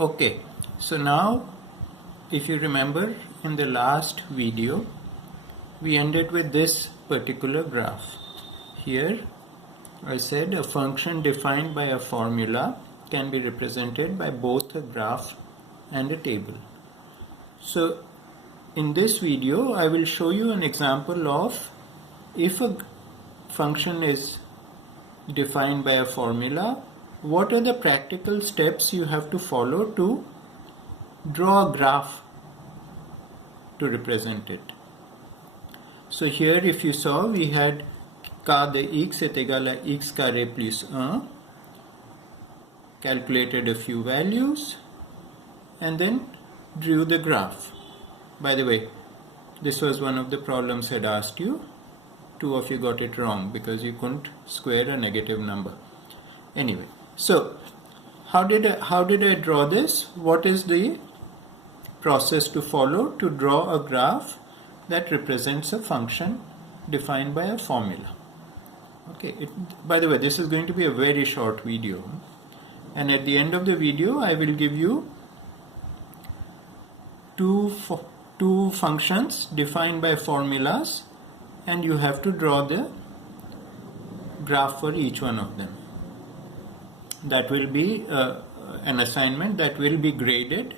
Okay, so now if you remember in the last video we ended with this particular graph. Here I said a function defined by a formula can be represented by both a graph and a table. So in this video I will show you an example of if a function is defined by a formula, what are the practical steps you have to follow to draw a graph to represent it. So here if you saw we had k de x est égal à x carré plus 1, calculated a few values and then drew the graph. By the way, this was one of the problems I'd asked you. Two of you got it wrong because you couldn't square a negative number. Anyway, so how did I draw this? What is the process to follow to draw a graph that represents a function defined by a formula? Okay, by the way, this is going to be a very short video, and at the end of the video I will give you two functions defined by formulas, and you have to draw the graph for each one of them. That will be an assignment that will be graded,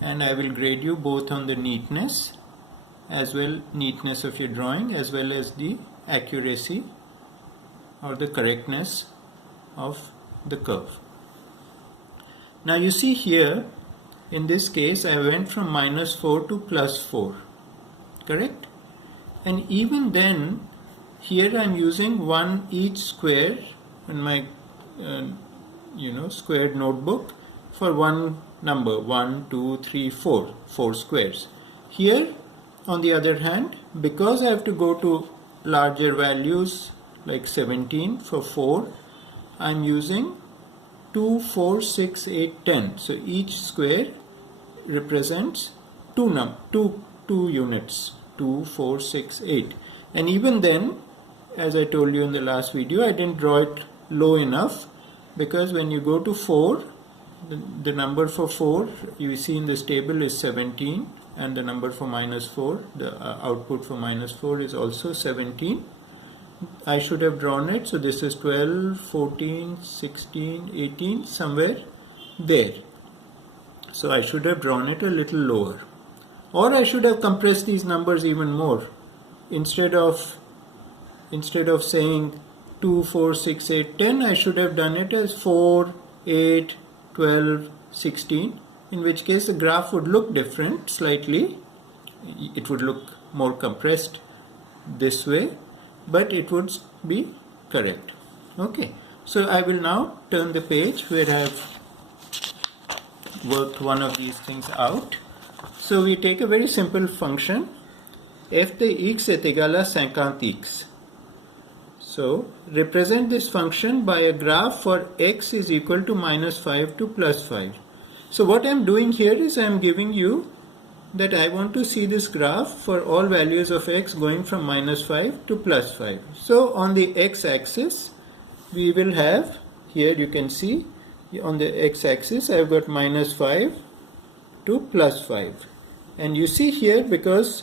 and I will grade you both on the neatness of your drawing as well as the accuracy or the correctness of the curve. Now you see here, in this case I went from -4 to +4, correct? And even then here I am using one each square in my squared notebook for one number, 1, 2, 3, 4 squares. Here on the other hand, because I have to go to larger values like 17 for 4, I am using 2, 4, 6, 8, 10. So each square represents two units, 2, 4, 6, 8. And even then, as I told you in the last video, I didn't draw it low enough, because when you go to 4, the number for 4 you see in this table is 17, and the number for -4, the output for -4 is also 17. I should have drawn it, so this is 12, 14, 16, 18, somewhere there. So I should have drawn it a little lower, or I should have compressed these numbers even more. Instead of saying 2, 4, 6, 8, 10, I should have done it as 4, 8, 12, 16, in which case the graph would look different slightly. It would look more compressed this way, but it would be correct. Okay, so I will now turn the page where I have worked one of these things out. So we take a very simple function, f de x est égal à 50x. So represent this function by a graph for x is equal to -5 to +5. So what I am doing here is I am giving you that I want to see this graph for all values of x going from -5 to +5. So on the x-axis we will have, here you can see on the x-axis I have got -5 to +5. And you see here, because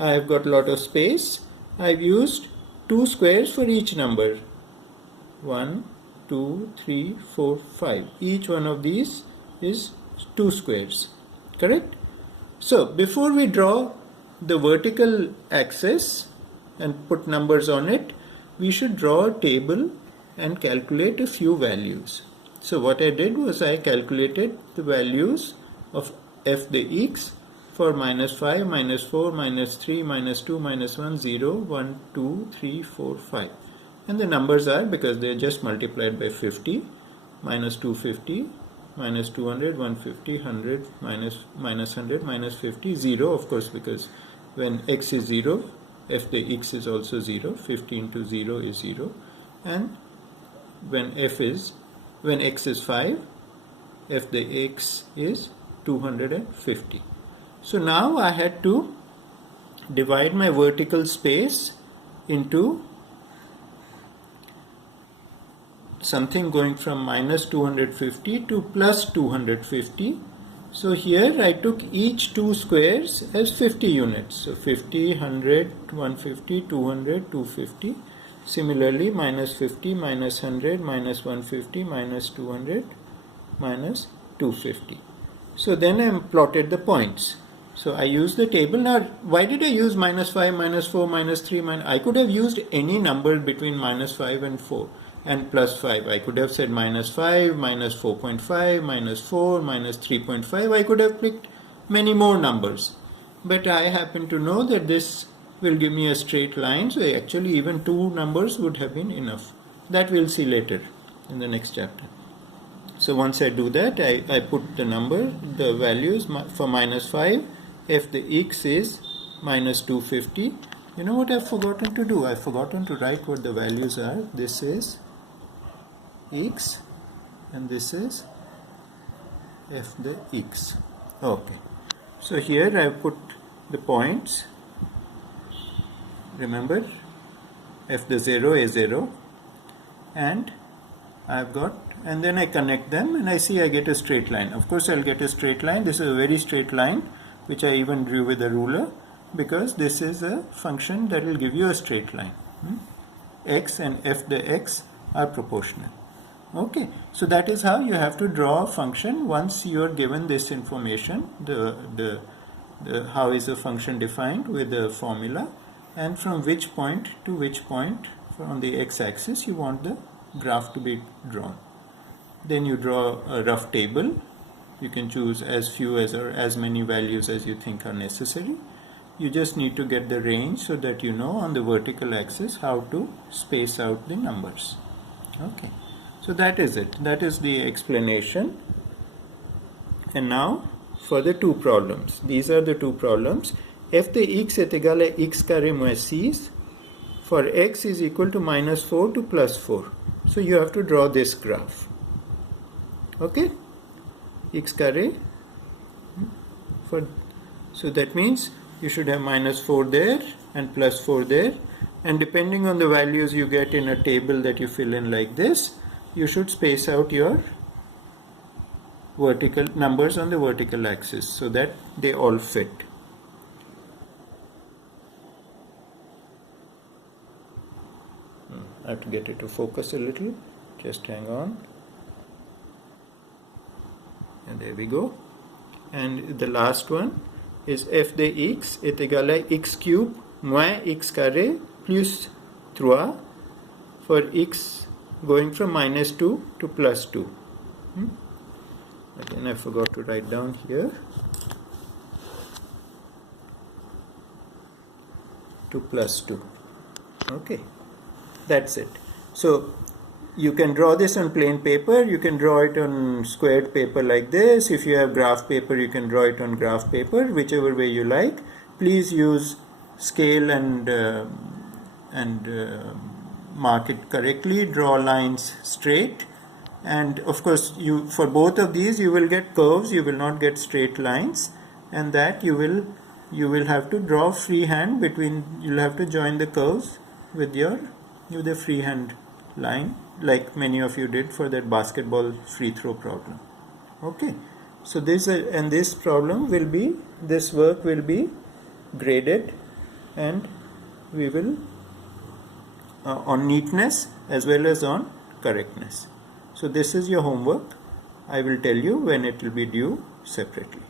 I have got a lot of space, I have used 2 squares for each number. 1, 2, 3, 4, 5. Each one of these is 2 squares. Correct? So before we draw the vertical axis and put numbers on it, we should draw a table and calculate a few values. So what I did was I calculated the values of f de x for -5, -4, -3, -2, -1, 0, 1, 2, 3, 4, 5. And the numbers are, because they are just multiplied by 50, -250, -200, 150, 100, -100, -50, 0, of course, because when x is 0, f de x is also 0, 50 into 0 is 0, and when x is 5, f de x is 250. So now I had to divide my vertical space into something going from minus 250 to plus 250. So here I took each two squares as 50 units. So 50, 100, 150, 200, 250. Similarly, minus 50, minus 100, minus 150, minus 200, minus 250. So then I plotted the points. So I used the table. Now, why did I use minus 5, minus 4, minus 3? I could have used any number between minus 5 and 4 and plus 5. I could have said minus 5, minus 4.5, minus 4, minus 3.5. I could have picked many more numbers. But I happen to know that this will give me a straight line. So actually even two numbers would have been enough. That we'll see later in the next chapter. So once I do that, I put the number, the values for minus 5. If the x is minus 250, you know what I've forgotten to do? I've forgotten to write what the values are. This is x and this is f the x. Okay. So here I've put the points. Remember, f the 0 is 0 and I've got, and then I connect them and I see I get a straight line. Of course I'll get a straight line. This is a very straight line which I even drew with a ruler, because this is a function that will give you a straight line. X and f the x are proportional. Okay, so that is how you have to draw a function once you are given this information, the how is a function defined with the formula, and from which point to which point on the x-axis you want the graph to be drawn. Then you draw a rough table. You can choose as few as or as many values as you think are necessary. You just need to get the range so that you know on the vertical axis how to space out the numbers. Okay, so that is it. That is the explanation. And now for the two problems. These are the two problems. F de x est égal à x carré moins 6 for x is equal to minus 4 to plus 4. So you have to draw this graph. Okay, x carré. So that means you should have minus 4 there and plus 4 there, and depending on the values you get in a table that you fill in like this, you should space out your vertical numbers on the vertical axis so that they all fit. I have to get it to focus a little. Just hang on. And there we go. And the last one is f de x est égal à x cube moins x carré plus 3 for x going from minus 2 to plus 2. Again, I forgot to write down here. To plus 2. Okay, that's it. So you can draw this on plain paper, you can draw it on squared paper like this. If you have graph paper, you can draw it on graph paper, whichever way you like. Please use scale and mark it correctly, draw lines straight, and of course you, for both of these you will get curves, you will not get straight lines, and that you will have to draw freehand between, you'll have to join the curves with a freehand line, like many of you did for that basketball free throw problem. Okay, so this problem will be, this work will be graded, and we will on neatness as well as on correctness. So this is your homework. I will tell you when it will be due separately.